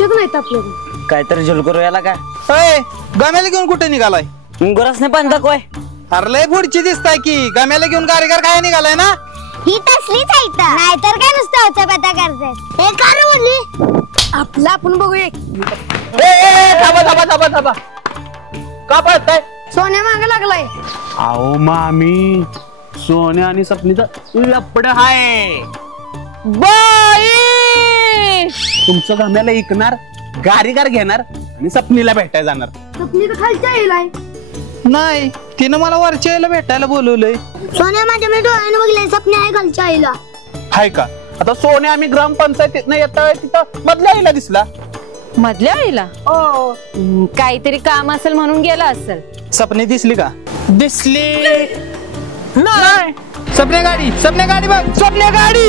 लक्षात नाहीत आपल्याला. काहीतरी झुलकरू याला का गम्याला घेऊन कुठे निघालाय? गुरासने पण दाखवाय. अरे लय पुढची दिसताय की. गम्याला घेऊन गारीगार काय निघालाय ना? ही तसलीच आहे नाहीतर काय नुसतं उचापता करतात. हे का म्हणली आपला आपण बघूया. थांबा का पळताय? सोन्या मागे लागलाय. अहो मामी सोन्या आणि सपनीचं लपड हाय. बाई तुमचं गम्याला ऐकणार गारीगार घेणार आणि सपनीला भेटायला जाणार. सपनी तर खालच्या येईल. नाही तिनं मला वरच्या आईला भेटायला बोलवलंय. सोन्या माझ्या मी डोळ्यानं बघले सपने आहे खालच्या आईला. हाय का? आता सोन्या आम्ही ग्रामपंचायतीत येता तिथं मधल्या आईला दिसला. मधल्या आईला काहीतरी काम असेल म्हणून गेला असेल. सपनी दिसली का? दिसली नाही. सपने गाडी बघ. सपन्या गाडी.